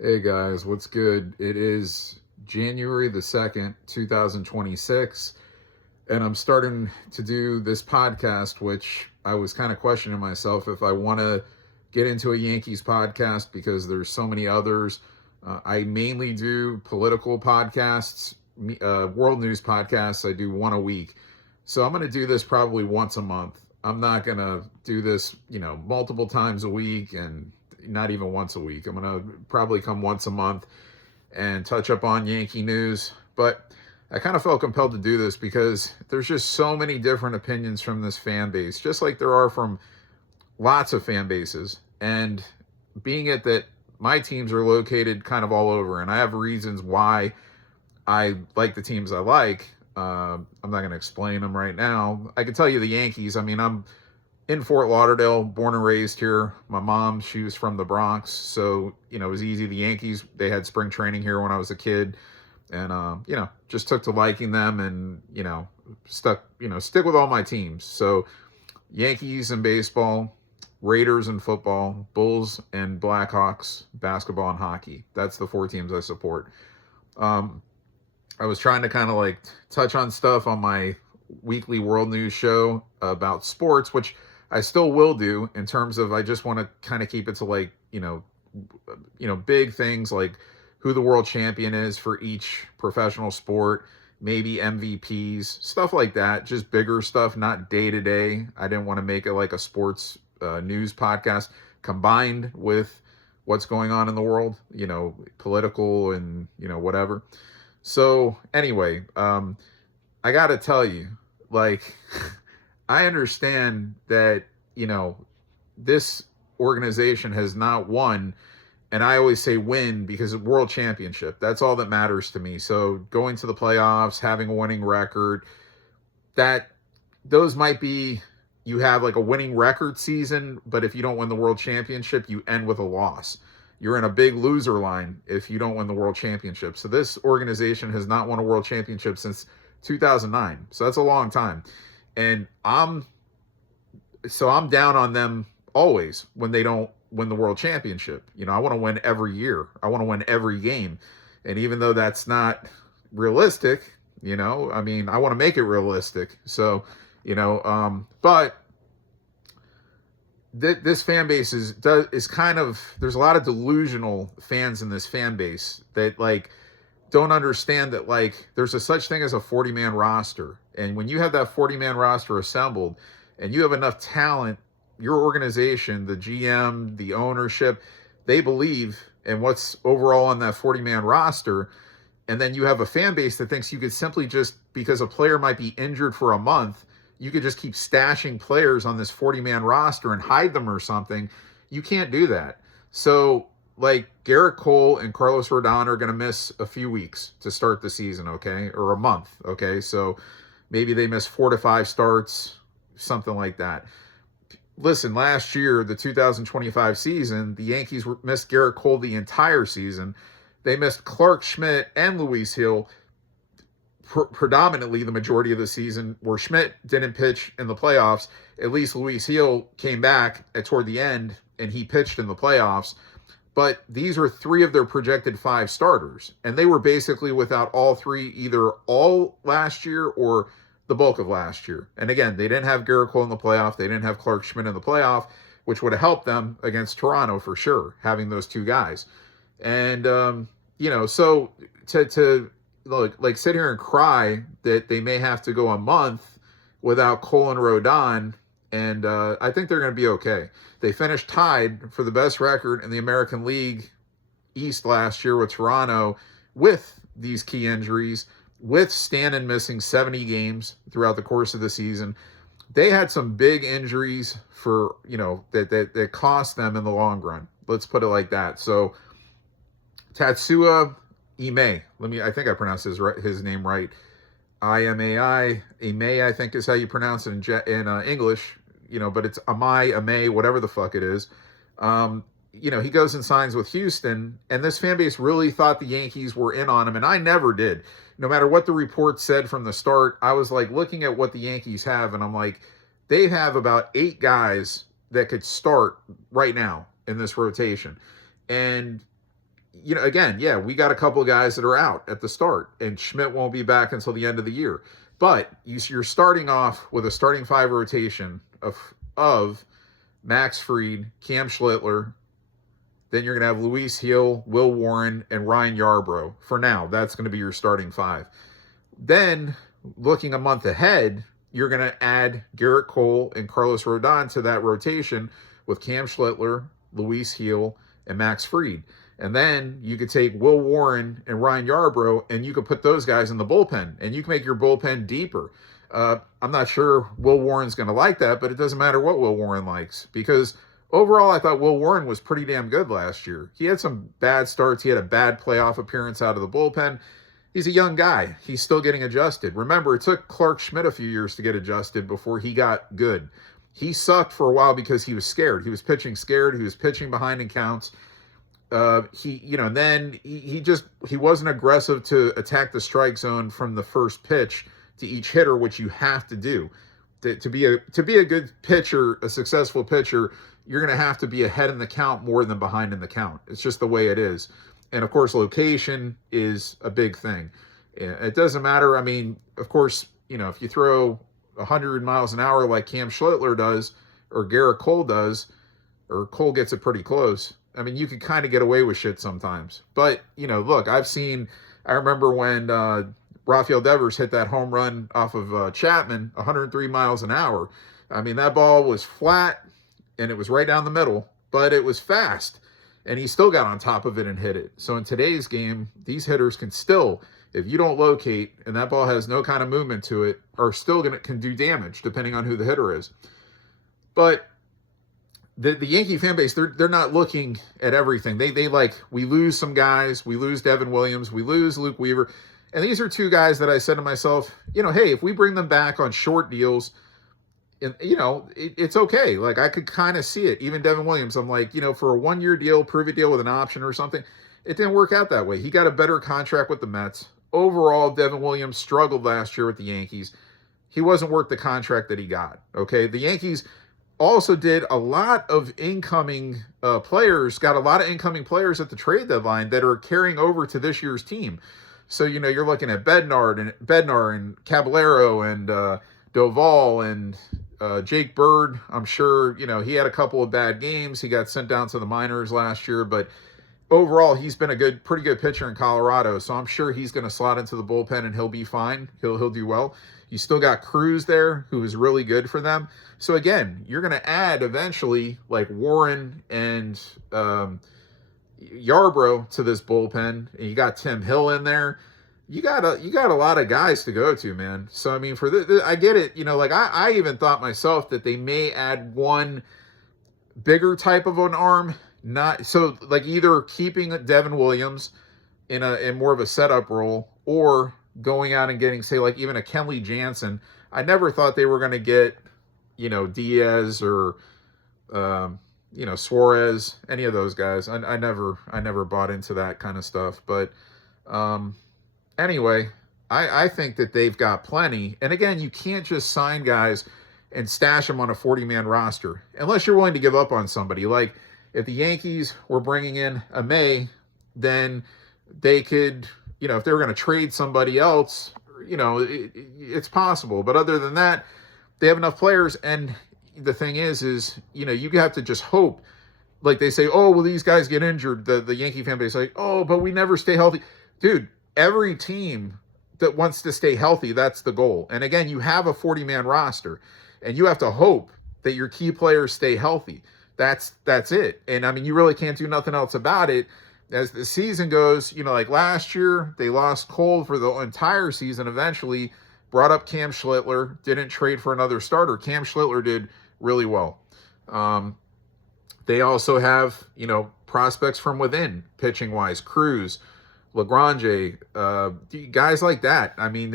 Hey guys, what's good? It is January the 2nd, 2026, and I'm starting to do this podcast, which I was kind of questioning myself if I want to get into a Yankees podcast because there's so many others. I mainly do political podcasts, world news podcasts. I do one a week. So I'm going to do this probably once a month. I'm not going to do this, multiple times a week and not even once a week. I'm going to probably come once a month and touch up on Yankee news. But I kind of felt compelled to do this because there's just so many different opinions from this fan base, just like there are from lots of fan bases. And being it that my teams are located kind of all over, and I have reasons why I like the teams I like. I'm not going to explain them right now. I can tell you the Yankees. I mean, I'm in Fort Lauderdale, born and raised here. My mom, she was from the Bronx, so it was easy. The Yankees, they had spring training here when I was a kid, and just took to liking them, and stick with all my teams. So Yankees and baseball, Raiders and football, Bulls and Blackhawks, basketball and hockey. That's the four teams I support. Um, I was trying to kind of like touch on stuff on my weekly world news show about sports, which I still will do in terms of I just want to kind of keep it to like, big things like who the world champion is for each professional sport, maybe MVPs, stuff like that, just bigger stuff, not day to day. I didn't want to make it like a sports news podcast combined with what's going on in the world, political and, whatever. So anyway, I got to tell you, like, I understand that, this organization has not won. And I always say win because of world championship. That's all that matters to me. So going to the playoffs, having a winning record, that those might be, you have like a winning record season, but if you don't win the world championship, you end with a loss. You're in a big loser line if you don't win the world championship. So this organization has not won a world championship since 2009. So that's a long time. And I'm down on them always when they don't win the world championship. I want to win every year. I want to win every game. And even though that's not realistic, I mean, I want to make it realistic. So, but this fan base is kind of, there's a lot of delusional fans in this fan base that like don't understand that like there's a such thing as a 40-man roster. And when you have that 40-man roster assembled and you have enough talent, your organization, the GM, the ownership, they believe in what's overall on that 40-man roster. And then you have a fan base that thinks you could simply just, because a player might be injured for a month, you could just keep stashing players on this 40-man roster and hide them or something. You can't do that. So, like, Garrett Cole and Carlos Rodon are going to miss a few weeks to start the season, okay? Or a month, okay? So maybe they miss 4 to 5 starts, something like that. Listen, last year, the 2025 season, the Yankees missed Garrett Cole the entire season. They missed Clark Schmidt and Luis Hill predominantly the majority of the season, where Schmidt didn't pitch in the playoffs. At least Luis Hill came back toward the end and he pitched in the playoffs. But these are 3 of their projected 5 starters. And they were basically without all 3 either all last year or the bulk of last year. And again, they didn't have Garrett Cole in the playoff. They didn't have Clark Schmidt in the playoff, which would have helped them against Toronto for sure, having those 2 guys. And, so to like sit here and cry that they may have to go a month without Cole and Rodon, and I think they're going to be okay. They finished tied for the best record in the American League East last year with Toronto with these key injuries, with Stanton missing 70 games throughout the course of the season. They had some big injuries for, that cost them in the long run. Let's put it like that. So Tatsuya Ime, I think I pronounced his name right. Imai, Ime, I think is how you pronounce it in English, but it's Ame, whatever the fuck it is. He goes and signs with Houston, and this fan base really thought the Yankees were in on him, and I never did. No matter what the report said from the start, I was like looking at what the Yankees have, and I'm like, they have about 8 guys that could start right now in this rotation. And again, yeah, we got a couple of guys that are out at the start, and Schmidt won't be back until the end of the year. But you're starting off with a starting five rotation of Max Fried, Cam Schlittler. Then you're going to have Luis Heel, Will Warren, and Ryan Yarbrough. For now, that's going to be your starting five. Then, looking a month ahead, you're going to add Garrett Cole and Carlos Rodon to that rotation with Cam Schlittler, Luis Heel, and Max Fried. And then you could take Will Warren and Ryan Yarbrough, and you could put those guys in the bullpen, and you can make your bullpen deeper. I'm not sure Will Warren's going to like that, but it doesn't matter what Will Warren likes, because overall I thought Will Warren was pretty damn good last year. He had some bad starts. He had a bad playoff appearance out of the bullpen. He's a young guy. He's still getting adjusted. Remember, it took Clark Schmidt a few years to get adjusted before he got good. He sucked for a while because he was scared. He was pitching scared. He was pitching behind in counts. He wasn't aggressive to attack the strike zone from the first pitch to each hitter, which you have to do. To be a good pitcher, a successful pitcher, you're going to have to be ahead in the count more than behind in the count. It's just the way it is. And of course, location is a big thing. It doesn't matter. I mean, of course, if you throw 100 miles an hour like Cam Schlittler does, or Garrett Cole does, or Cole gets it pretty close, I mean, you could kind of get away with shit sometimes. But, look, I remember when Rafael Devers hit that home run off of Chapman, 103 miles an hour. I mean, that ball was flat, and it was right down the middle, but it was fast. And he still got on top of it and hit it. So in today's game, these hitters can still, if you don't locate and that ball has no kind of movement to it, are still can do damage depending on who the hitter is. But the Yankee fan base, they're not looking at everything. They we lose some guys, we lose Devin Williams, we lose Luke Weaver, and these are two guys that I said to myself, hey, if we bring them back on short deals, and it's okay. Like, I could kind of see it. Even Devin Williams, I'm like, for a 1-year deal, prove it deal with an option or something. It didn't work out that way. He got a better contract with the Mets. Overall, Devin Williams struggled last year with the Yankees. He wasn't worth the contract that he got. Okay, the Yankees also did a lot of incoming players, got a lot of incoming players at the trade deadline that are carrying over to this year's team. So, you're looking at Bednar and Caballero and Doval and Jake Bird. I'm sure, he had a couple of bad games. He got sent down to the minors last year, but overall, he's been a pretty good pitcher in Colorado. So I'm sure he's going to slot into the bullpen and he'll be fine. He'll do well. You still got Cruz there, who is really good for them. So again, you're going to add eventually like Warren and Yarbrough to this bullpen. And you got Tim Hill in there. You got a lot of guys to go to, man. So I mean, I get it. I even thought myself that they may add one bigger type of an arm. Not so like either keeping Devin Williams in more of a setup role, or going out and getting, say, like even a Kenley Jansen. I never thought they were going to get, Diaz or, Suarez, any of those guys. I never bought into that kind of stuff. But anyway, I think that they've got plenty. And again, you can't just sign guys and stash them on a 40-man roster unless you're willing to give up on somebody. Like, if the Yankees were bringing in a May, then they could, if they were going to trade somebody else, it's possible. But other than that, they have enough players. And the thing is, you have to just hope. Like they say, oh, well, these guys get injured. The Yankee fan base is like, oh, but we never stay healthy. Dude, every team that wants to stay healthy, that's the goal. And again, you have a 40-man roster, and you have to hope that your key players stay healthy. That's it. And I mean, you really can't do nothing else about it. As the season goes, like last year, they lost Cole for the entire season. Eventually, brought up Cam Schlittler, didn't trade for another starter. Cam Schlittler did really well. They also have, prospects from within, pitching-wise, Cruz, Lagrange, guys like that. I mean,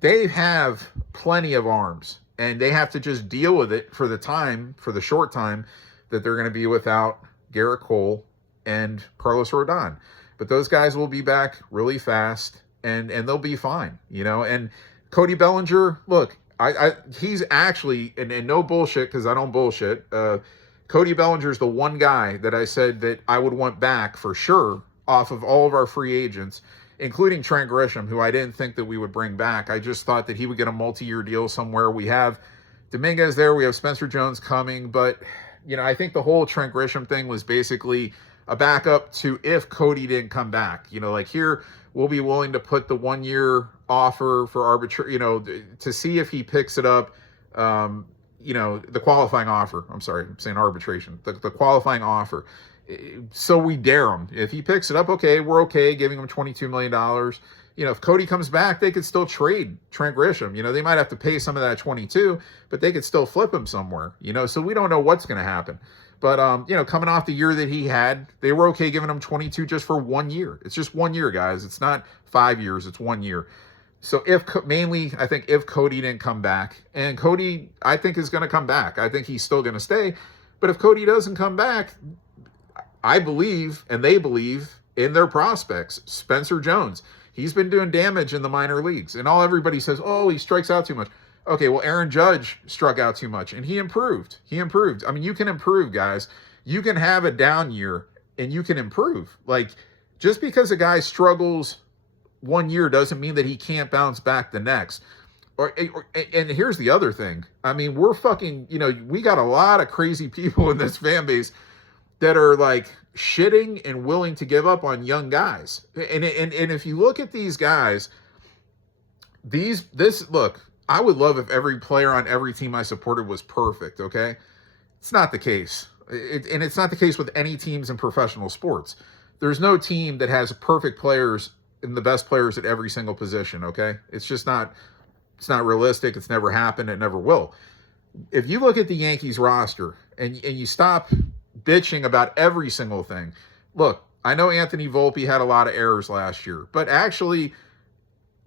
they have plenty of arms. And they have to just deal with it for the short time that they're going to be without Garrett Cole and Carlos Rodon. But those guys will be back really fast, and they'll be fine, And Cody Bellinger, look, he's actually, and no bullshit, because I don't bullshit, Cody Bellinger is the one guy that I said that I would want back for sure off of all of our free agents, including Trent Grisham, who I didn't think that we would bring back. I just thought that he would get a multi-year deal somewhere. We have Dominguez there. We have Spencer Jones coming. But, I think the whole Trent Grisham thing was basically a backup to if Cody didn't come back. Like here, we'll be willing to put the 1-year offer for to see if he picks it up. The qualifying offer. I'm sorry, I'm saying arbitration. The qualifying offer. So we dare him. If he picks it up, okay, we're okay giving him $22 million. If Cody comes back, they could still trade Trent Grisham. They might have to pay some of that 22, but they could still flip him somewhere. So we don't know what's going to happen. But, coming off the year that he had, they were okay giving him 22 just for 1 year. It's just 1 year, guys. It's not 5 years. It's 1 year. So I think if Cody didn't come back, and Cody, I think, is going to come back. I think he's still going to stay. But if Cody doesn't come back, I believe, and they believe, in their prospects. Spencer Jones, he's been doing damage in the minor leagues. And everybody says, oh, he strikes out too much. Okay, well, Aaron Judge struck out too much, and he improved. I mean, you can improve, guys. You can have a down year, and you can improve. Like, just because a guy struggles 1 year doesn't mean that he can't bounce back the next. And here's the other thing. I mean, we're fucking, we got a lot of crazy people in this fan base that are like shitting and willing to give up on young guys. And if you look at these guys, look, I would love if every player on every team I supported was perfect, okay? It's not the case. And it's not the case with any teams in professional sports. There's no team that has perfect players and the best players at every single position, okay? It's just not, it's not realistic. It's never happened. It never will. If you look at the Yankees roster and you stop bitching about every single thing, look, I know Anthony Volpe had a lot of errors last year, but actually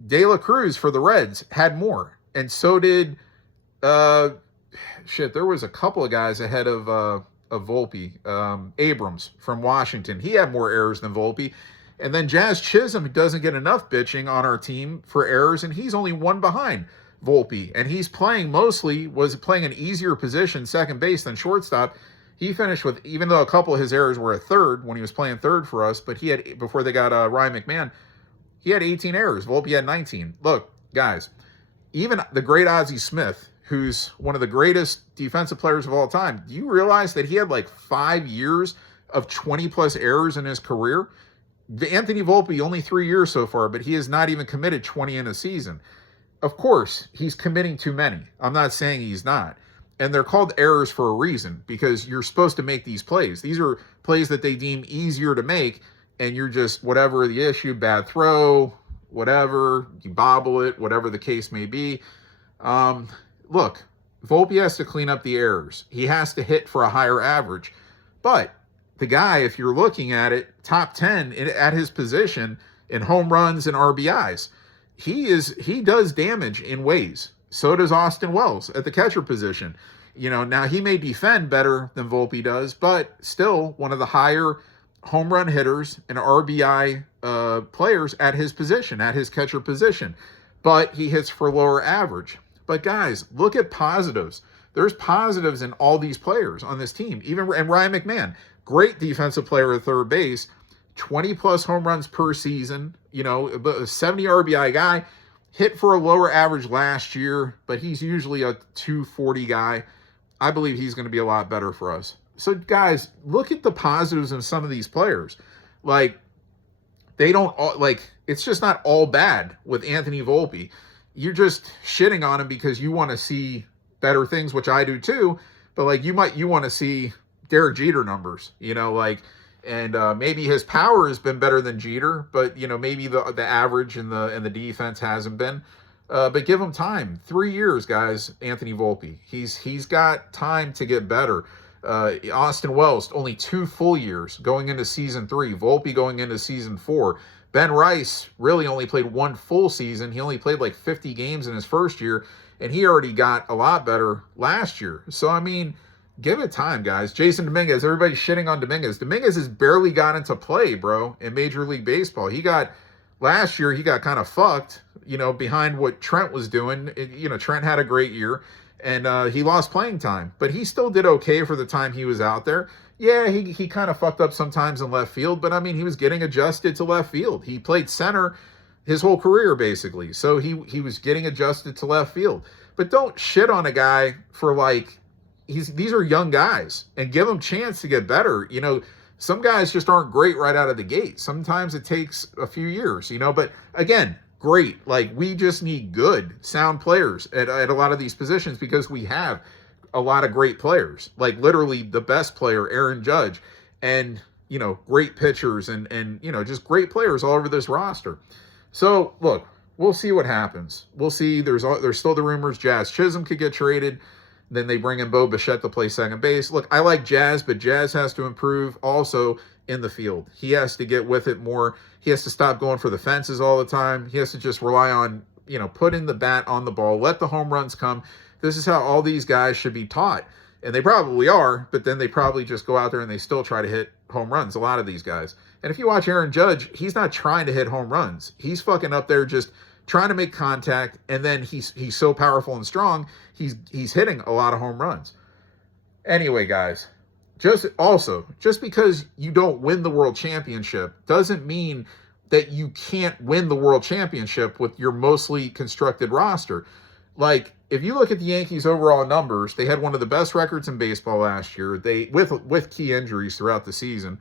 De La Cruz for the Reds had more. And so did, there was a couple of guys ahead of Volpe. Abrams from Washington, he had more errors than Volpe. And then Jazz Chisholm doesn't get enough bitching on our team for errors, and he's only one behind Volpe. And he's was playing an easier position, second base, than shortstop. He finished with, even though a couple of his errors were at third when he was playing third for us, but he had, before they got Ryan McMahon, he had 18 errors. Volpe had 19. Look, guys, even the great Ozzie Smith, who's one of the greatest defensive players of all time, do you realize that he had like 5 years of 20-plus errors in his career? Anthony Volpe, only 3 years so far, but he has not even committed 20 in a season. Of course, he's committing too many. I'm not saying he's not. And they're called errors for a reason, because you're supposed to make these plays. These are plays that they deem easier to make, and you're just, whatever the issue, bad throw, whatever, you bobble it, whatever the case may be. Look, Volpe has to clean up the errors. He has to hit for a higher average. But the guy, if you're looking at it, top 10 at his position in home runs and RBIs, he does damage in ways. So does Austin Wells at the catcher position. Now he may defend better than Volpe does, but still one of the higher home run hitters and RBI players at his position, at his catcher position. But he hits for lower average. But guys, look at positives. There's positives in all these players on this team. And Ryan McMahon, great defensive player at third base, 20-plus home runs per season, a 70 RBI guy, hit for a lower average last year, but he's usually a 240 guy. I believe he's going to be a lot better for us. So, guys, look at the positives in some of these players. Like, they don't, it's just not all bad with Anthony Volpe. You're just shitting on him because you want to see better things, which I do too. But, you want to see Derek Jeter numbers, and maybe his power has been better than Jeter, but maybe the average and the defense hasn't been. But give him time. 3 years, guys. Anthony Volpe. He's got time to get better. Austin Wells, only 2 full years going into season 3. Volpe going into season 4. Ben Rice really only played 1 full season. He only played 50 games in his first year, and he already got a lot better last year. So give it time, guys. Jason Dominguez, everybody's shitting on Dominguez. Dominguez has barely got into play, bro, in Major League Baseball. Last year, he got kind of fucked, behind what Trent was doing. Trent had a great year. and he lost playing time, but he still did okay for the time he was out there. Yeah, he kind of fucked up sometimes in left field, but I mean, he was getting adjusted to left field. He played center his whole career basically, so he was getting adjusted to left field. But don't shit on a guy for like these are young guys, and give them a chance to get better. You know, some guys just aren't great right out of the gate. Sometimes it takes a few years, you know, but again, great. Like, we just need good, sound players at a lot of these positions because we have a lot of great players, like literally the best player, Aaron Judge, and, you know, great pitchers and you know, just great players all over this roster. So, look, we'll see what happens. We'll see. There's still the rumors Jazz Chisholm could get traded. Then they bring in Bo Bichette to play second base. Look, I like Jazz, but Jazz has to improve also in the field. He has to get with it more. He has to stop going for the fences all the time. He has to just rely on, you know, putting the bat on the ball, let the home runs come. This is how all these guys should be taught. And they probably are, but then they probably just go out there and they still try to hit home runs, a lot of these guys. And if you watch Aaron Judge, he's not trying to hit home runs. He's fucking up there just trying to make contact, and then he's so powerful and strong, he's hitting a lot of home runs. Anyway, guys, just because you don't win the world championship doesn't mean that you can't win the world championship with your mostly constructed roster. Like, if you look at the Yankees' overall numbers, they had one of the best records in baseball last year. They with key injuries throughout the season.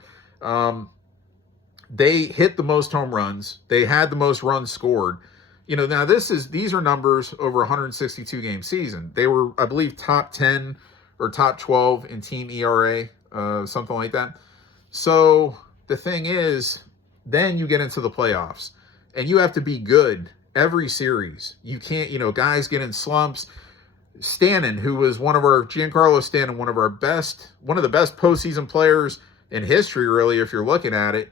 They hit the most home runs. They had the most runs scored. You know, now these are numbers over a 162 game season. They were, I believe, top 10 or top 12 in team ERA, something like that. So the thing is, then you get into the playoffs and you have to be good every series. You can't, you know, guys get in slumps. Stanton, who was Giancarlo Stanton, one of the best postseason players in history, really, if you're looking at it,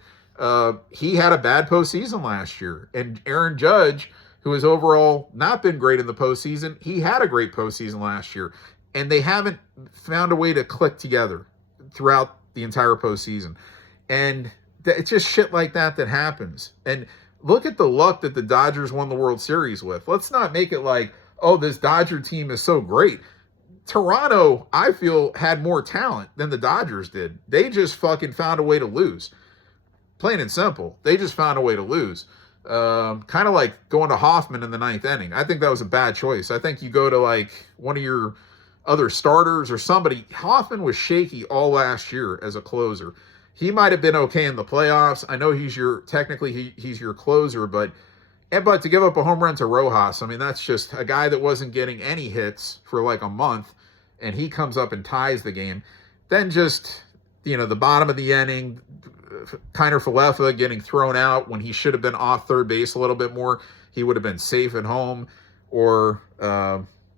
he had a bad postseason last year. And Aaron Judge, who has overall not been great in the postseason, he had a great postseason last year. And they haven't found a way to click together throughout the entire postseason. And it's just shit like that happens. And look at the luck that the Dodgers won the World Series with. Let's not make it like, oh, this Dodger team is so great. Toronto, I feel, had more talent than the Dodgers did. They just fucking found a way to lose. Plain and simple. They just found a way to lose. Kind of like going to Hoffman in the ninth inning. I think that was a bad choice. I think you go to like one of your other starters or somebody. Hoffman was shaky all last year as a closer. He might have been okay in the playoffs. I know he's your closer, but to give up a home run to Rojas, I mean, that's just a guy that wasn't getting any hits for like a month, and he comes up and ties the game. Then just, you know, the bottom of the inning, Kiner Falefa getting thrown out when he should have been off third base a little bit more. He would have been safe at home. Or,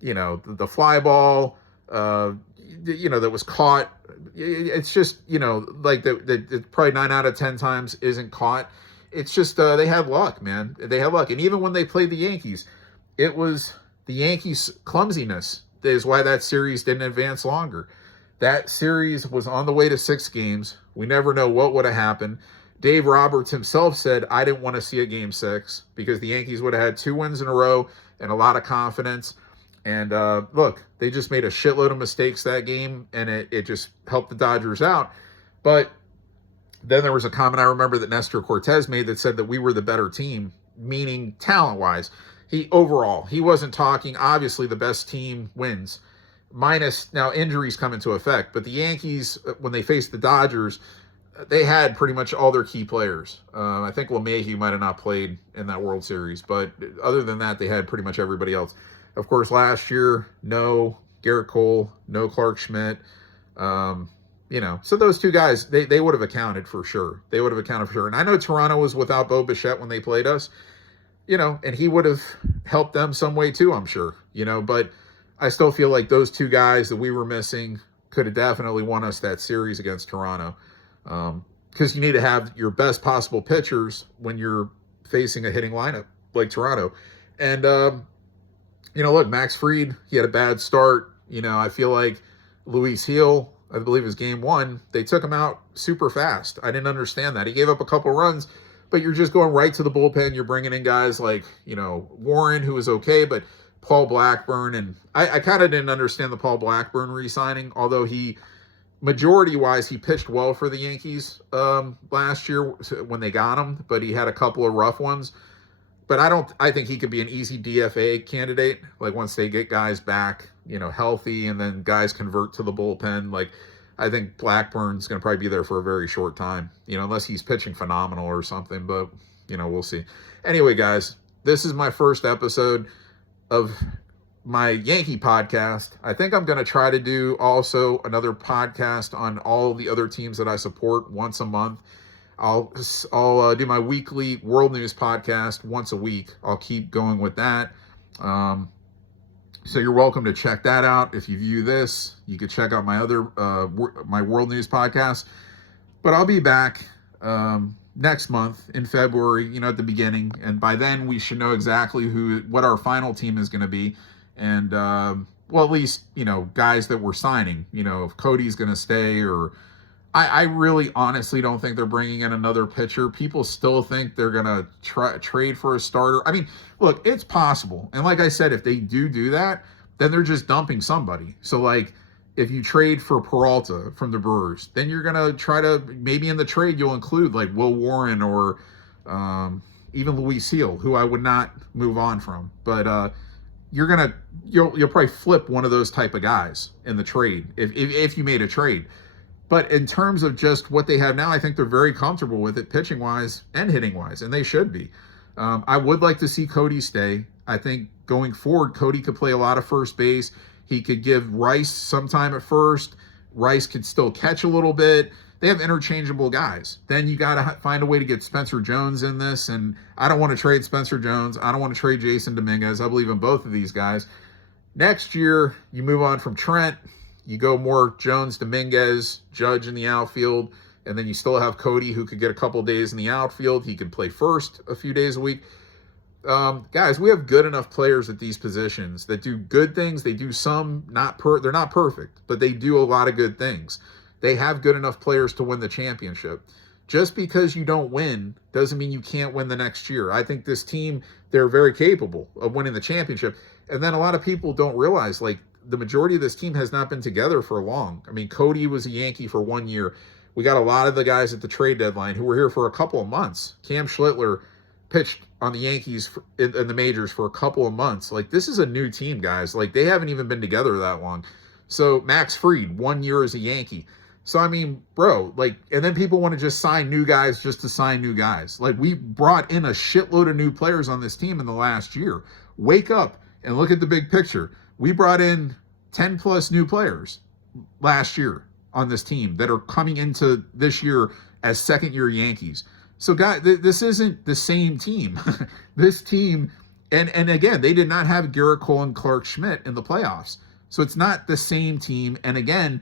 you know, the fly ball, you know, that was caught. It's just, you know, like that probably 9 out of 10 times isn't caught. It's just they had luck, man. They had luck. And even when they played the Yankees, it was the Yankees' clumsiness that is why that series didn't advance longer. That series was on the way to 6 games. We never know what would have happened. Dave Roberts himself said, I didn't want to see a game 6 because the Yankees would have had 2 wins in a row and a lot of confidence. And look, they just made a shitload of mistakes that game, and it just helped the Dodgers out. But then there was a comment I remember that Nestor Cortez made that said that we were the better team, meaning talent-wise. He wasn't talking, obviously the best team wins. Minus, now injuries come into effect, but the Yankees, when they faced the Dodgers, they had pretty much all their key players. I think LeMahieu might have not played in that World Series, but other than that, they had pretty much everybody else. Of course, last year, no Garrett Cole, no Clark Schmidt. You know, so those 2 guys, they would have accounted for sure. They would have accounted for sure. And I know Toronto was without Bo Bichette when they played us, you know, and he would have helped them some way too, I'm sure, you know, but I still feel like those 2 guys that we were missing could have definitely won us that series against Toronto. Because you need to have your best possible pitchers when you're facing a hitting lineup like Toronto. And, you know, look, Max Fried, he had a bad start. You know, I feel like Luis Gil, I believe it was game 1, they took him out super fast. I didn't understand that. He gave up a couple runs, but you're just going right to the bullpen. You're bringing in guys like, you know, Warren, who was okay, but Paul Blackburn, and I kind of didn't understand the Paul Blackburn re-signing, although majority-wise, he pitched well for the Yankees last year when they got him, but he had a couple of rough ones. But I think he could be an easy DFA candidate, like once they get guys back, healthy, and then guys convert to the bullpen. Like, I think Blackburn's going to probably be there for a very short time, unless he's pitching phenomenal or something, but, we'll see. Anyway, guys, this is my first episode of my Yankee podcast. I think I'm going to try to do also another podcast on all the other teams that I support once a month. I'll do my weekly World News podcast once a week. I'll keep going with that. So you're welcome to check that out. If you view this, you could check out my other my World News podcast. But I'll be back next month in February, at the beginning, and by then we should know exactly what our final team is going to be, and well, at least guys that we're signing. If Cody's going to stay, or I really honestly don't think they're bringing in another pitcher. People still think they're going to trade for a starter. I mean, look, it's possible. And like I said, if they do that, then they're just dumping somebody. So, like, if you trade for Peralta from the Brewers, then you're going to try to, maybe in the trade, you'll include, like, Will Warren or even Luis Seal, who I would not move on from. But you'll probably flip one of those type of guys in the trade if you made a trade. But in terms of just what they have now, I think they're very comfortable with it, pitching-wise and hitting-wise, and they should be. I would like to see Cody stay. I think going forward, Cody could play a lot of first base. He could give Rice some time at first. Rice could still catch a little bit. They have interchangeable guys. Then you got to find a way to get Spencer Jones in this, and I don't want to trade Spencer Jones. I don't want to trade Jason Dominguez. I believe in both of these guys. Next year, you move on from Trent. You go more Jones, Dominguez, Judge in the outfield, and then you still have Cody, who could get a couple days in the outfield. He could play first a few days a week. Guys, we have good enough players at these positions that do good things. They do some, they're not perfect, but they do a lot of good things. They have good enough players to win the championship. Just because you don't win doesn't mean you can't win the next year. I think this team, they're very capable of winning the championship. And then a lot of people don't realize, like, the majority of this team has not been together for long. I mean, Cody was a Yankee for 1 year. We got a lot of the guys at the trade deadline who were here for a couple of months. Cam Schlittler pitched on the Yankees in the majors for a couple of months. Like, this is a new team, guys. Like, they haven't even been together that long. So Max Fried, 1 year as a Yankee. So, I mean, bro, like, and then people want to just sign new guys just to sign new guys. Like, we brought in a shitload of new players on this team in the last year. Wake up and look at the big picture. We brought in 10 plus new players last year on this team that are coming into this year as second year Yankees. So, guys, this isn't the same team. This team, and again, they did not have Garrett Cole and Clark Schmidt in the playoffs. So it's not the same team. And again,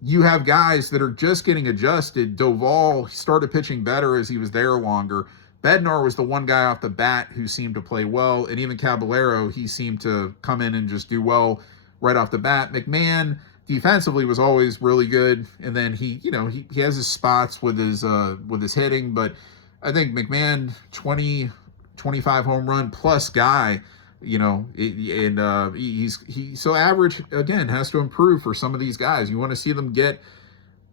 you have guys that are just getting adjusted. Doval started pitching better as he was there longer. Bednar was the one guy off the bat who seemed to play well. And even Caballero, he seemed to come in and just do well right off the bat. McMahon defensively was always really good. And then he has his spots with his hitting, but I think McMahon 25 home run plus guy, and he's so average again, has to improve for some of these guys. You want to see them get,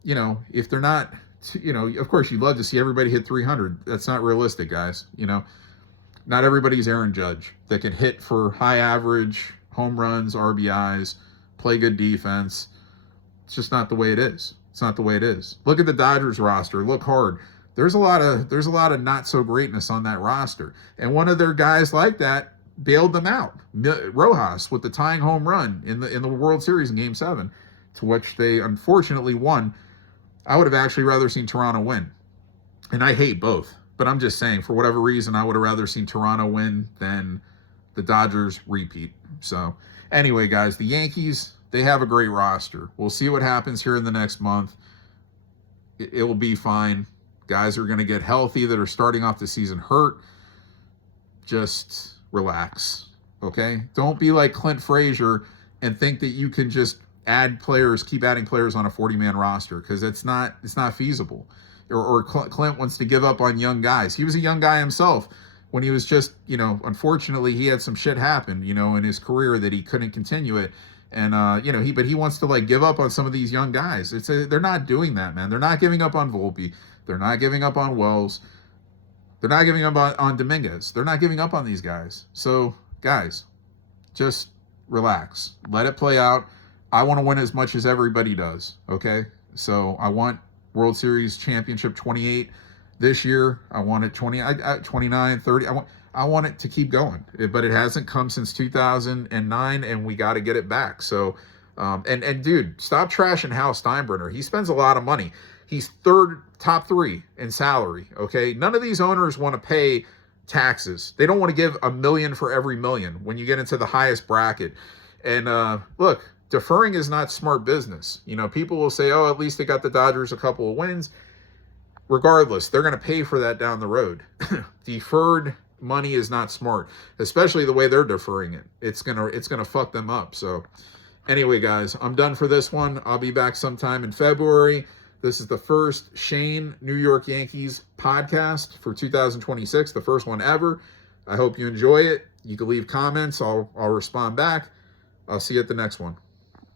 if they're not, of course you'd love to see everybody hit 300. That's not realistic, guys. Not everybody's Aaron Judge that can hit for high average home runs, RBIs, play good defense. It's just not the way it is. It's not the way it is. Look at the Dodgers roster. Look hard. There's a lot of not so greatness on that roster. And one of their guys like that bailed them out. Rojas with the tying home run in the World Series in Game 7, to which they unfortunately won. I would have actually rather seen Toronto win. And I hate both. But I'm just saying, for whatever reason, I would have rather seen Toronto win than the Dodgers repeat. So anyway, guys, the Yankees, they have a great roster. We'll see what happens here in the next month. It will be fine. Guys are going to get healthy that are starting off the season hurt. Just relax, okay? Don't be like Clint Frazier and think that you can just keep adding players on a 40-man roster, because it's not feasible. Or Clint wants to give up on young guys. He was a young guy himself when he was just, unfortunately he had some shit happen, in his career that he couldn't continue it. And, but he wants to like give up on some of these young guys. They're not doing that, man. They're not giving up on Volpe. They're not giving up on Wells. They're not giving up on Dominguez. They're not giving up on these guys. So, guys, just relax. Let it play out. I want to win as much as everybody does, okay? So, I want World Series Championship 28 this year. I want it 29, 30. I want it to keep going. But it hasn't come since 2009, and we got to get it back. So, and dude, stop trashing Hal Steinbrenner. He spends a lot of money. He's top three in salary, okay? None of these owners want to pay taxes. They don't want to give $1 million for every million when you get into the highest bracket. And look, deferring is not smart business. People will say, oh, at least they got the Dodgers a couple of wins. Regardless, they're going to pay for that down the road. Deferred money is not smart, especially the way they're deferring it. It's gonna fuck them up. So anyway, guys, I'm done for this one. I'll be back sometime in February. This is the first Shane New York Yankees podcast for 2026, the first one ever. I hope you enjoy it. You can leave comments. I'll respond back. I'll see you at the next one.